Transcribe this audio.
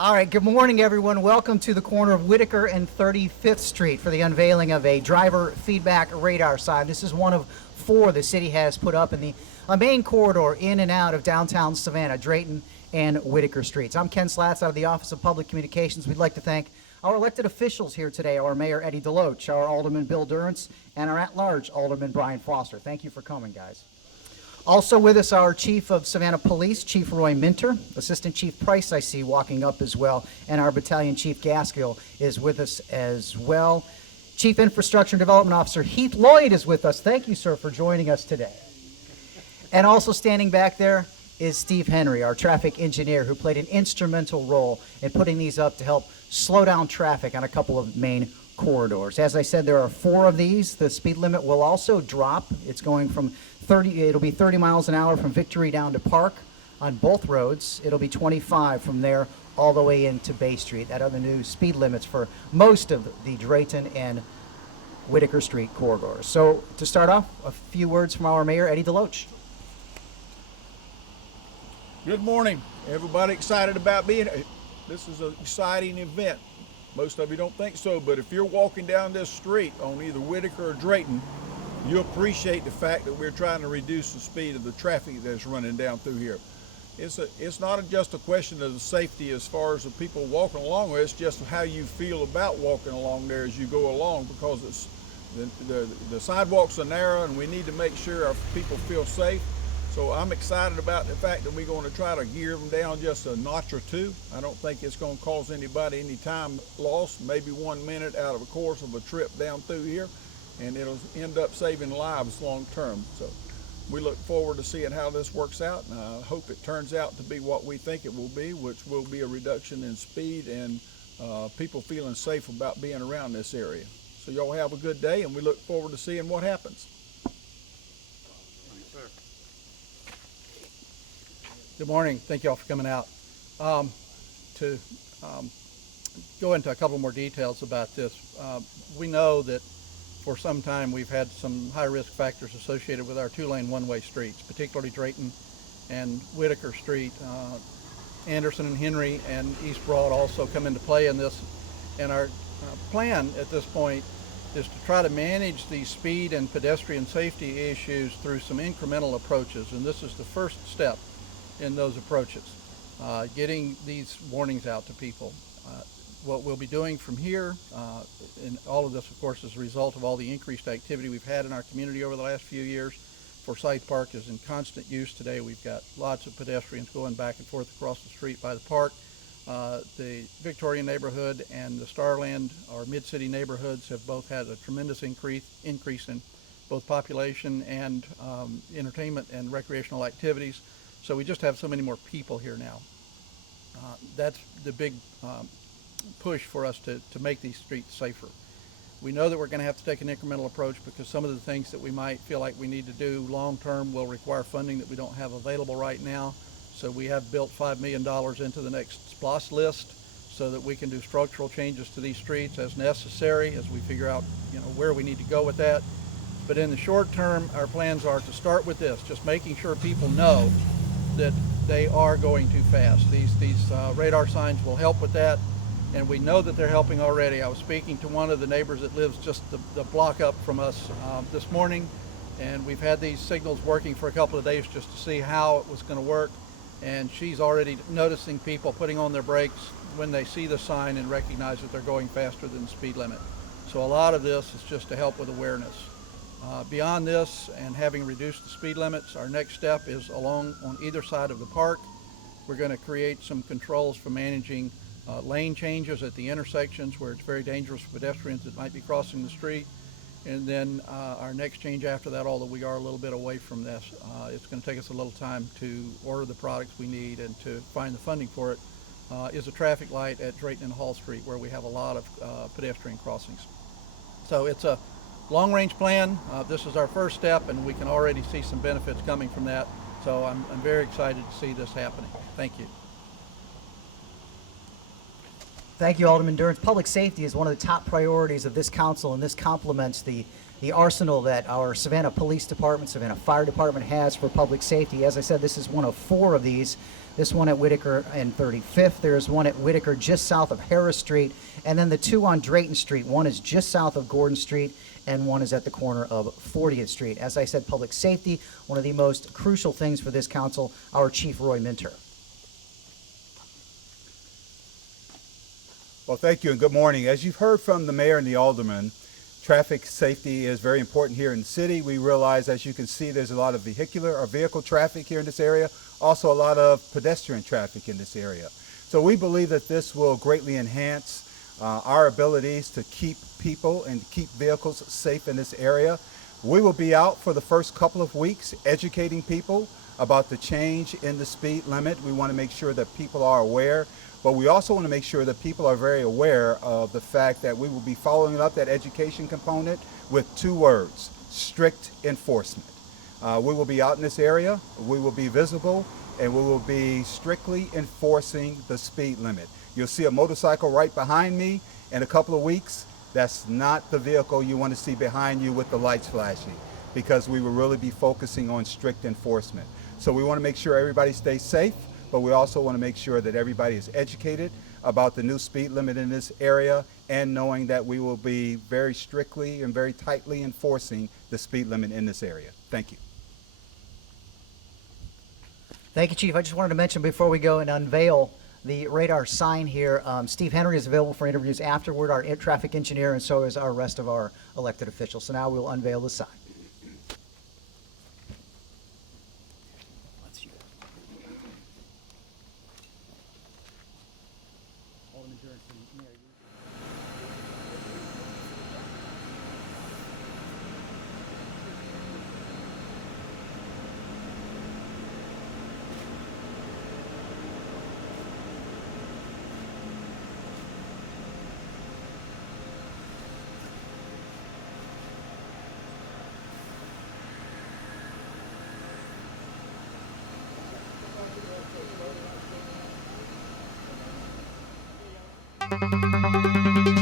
All right, good morning, everyone. Welcome to the corner of Whitaker and 35th Street for the unveiling of a driver feedback radar sign. This is one of four the city has put up in the main corridor in and out of downtown Savannah, Drayton and Whitaker Streets. I'm Ken Slatz out of the Office of Public Communications. We'd like to thank our elected officials here today, our Mayor Eddie DeLoach, our Alderman Bill Durrance, and our at-large Alderman Brian Foster. Thank you for coming, guys. Also with us, our Chief of Savannah Police, Chief Roy Minter. Assistant Chief Price, I see, walking up as well. And our Battalion Chief Gaskill is with us as well. Chief Infrastructure and Development Officer Heath Lloyd is with us. Thank you, sir, for joining us today. And also standing back there is Steve Henry, our traffic engineer, who played an instrumental role in putting these up to help slow down traffic on a couple of main corridors. As I said, there are four of these. The speed limit will also drop. It's going from it'll be 30 miles an hour from Victory down to Park on both roads. It'll be 25 from there all the way into Bay Street. That are the new speed limits for most of the Drayton and Whitaker Street corridors. So to start off, a few words from our Mayor, Eddie DeLoach. Good morning. Everybody excited about being here? This is an exciting event. Most of you don't think so, but if you're walking down this street on either Whitaker or Drayton, you appreciate the fact that we're trying to reduce the speed of the traffic that's running down through here. It's not just a question of the safety as far as the people walking along, it's just how you feel about walking along there as you go along, because the sidewalks are narrow and we need to make sure our people feel safe. So I'm excited about the fact that we're going to try to gear them down just a notch or two. I don't think it's going to cause anybody any time lost, maybe 1 minute out of the course of a trip down through here, and it'll end up saving lives long term. So we look forward to seeing how this works out, and I hope it turns out to be what we think it will be, which will be a reduction in speed and people feeling safe about being around this area. So y'all have a good day, and we look forward to seeing what happens. Good morning. Thank you all for coming out. To go into a couple more details about this, we know that for some time we've had some high risk factors associated with our two-lane one-way streets, particularly Drayton and Whitaker Street. Anderson and Henry and East Broad also come into play in this. And our plan at this point is to try to manage the speed and pedestrian safety issues through some incremental approaches. And this is the first step in those approaches, getting these warnings out to people. What we'll be doing from here, and all of this, of course, is a result of all the increased activity we've had in our community over the last few years. Forsyth Park is in constant use today. We've got lots of pedestrians going back and forth across the street by the park. The Victorian neighborhood and the Starland, our mid-city neighborhoods, have both had a tremendous increase in both population and entertainment and recreational activities. So we just have so many more people here now. That's the big push for us to make these streets safer. We know that we're going to have to take an incremental approach because some of the things that we might feel like we need to do long term will require funding that we don't have available right now. So we have built $5 million into the next SPLOST list so that we can do structural changes to these streets as necessary as we figure out where we need to go with that. But in the short term, our plans are to start with this, just making sure people know that they are going too fast. These radar signs will help with that, and we know that they're helping already. I was speaking to one of the neighbors that lives just the block up from us this morning, and we've had these signals working for a couple of days just to see how it was going to work, and she's already noticing people putting on their brakes when they see the sign and recognize that they're going faster than the speed limit. So a lot of this is just to help with awareness. Beyond this, and having reduced the speed limits, our next step is on either side of the park. We're going to create some controls for managing lane changes at the intersections where it's very dangerous for pedestrians that might be crossing the street. And then our next change after that, although we are a little bit away from this, it's going to take us a little time to order the products we need and to find the funding for it, is a traffic light at Drayton and Hall Street where we have a lot of pedestrian crossings. So it's a long-range plan. This is our first step, and we can already see some benefits coming from that. So I'm very excited to see this happening. Thank you. Thank you, Alderman Durrance. Public safety is one of the top priorities of this council, and this complements the the arsenal that our Savannah Police Department, Savannah Fire Department has for public safety. As I said, this is one of 4 of these. This one at Whitaker and 35th. There's one at Whitaker just south of Harris Street, and then the 2 on Drayton Street. One is just south of Gordon Street, and one is at the corner of 40th Street. As I said, public safety, one of the most crucial things for this council. Our Chief Roy Minter. Well, thank you and good morning. As you've heard from the mayor and the aldermen, traffic safety is very important here in the city. We realize, as you can see, there's a lot of vehicular or vehicle traffic here in this area, also a lot of pedestrian traffic in this area. So we believe that this will greatly enhance our abilities to keep people and keep vehicles safe in this area. We will be out for the first couple of weeks educating people about the change in the speed limit. We want to make sure that people are aware, but we also want to make sure that people are very aware of the fact that we will be following up that education component with 2 words: strict enforcement. We will be out in this area, we will be visible, and we will be strictly enforcing the speed limit. You'll see a motorcycle right behind me in a couple of weeks. That's not the vehicle you want to see behind you with the lights flashing, because we will really be focusing on strict enforcement. So we want to make sure everybody stays safe, but we also want to make sure that everybody is educated about the new speed limit in this area, and knowing that we will be very strictly and very tightly enforcing the speed limit in this area. Thank you. Thank you, Chief. I just wanted to mention before we go and unveil the radar sign here, Steve Henry is available for interviews afterward, our traffic engineer, and so is our rest of our elected officials. So now we'll unveil the sign. Thank you.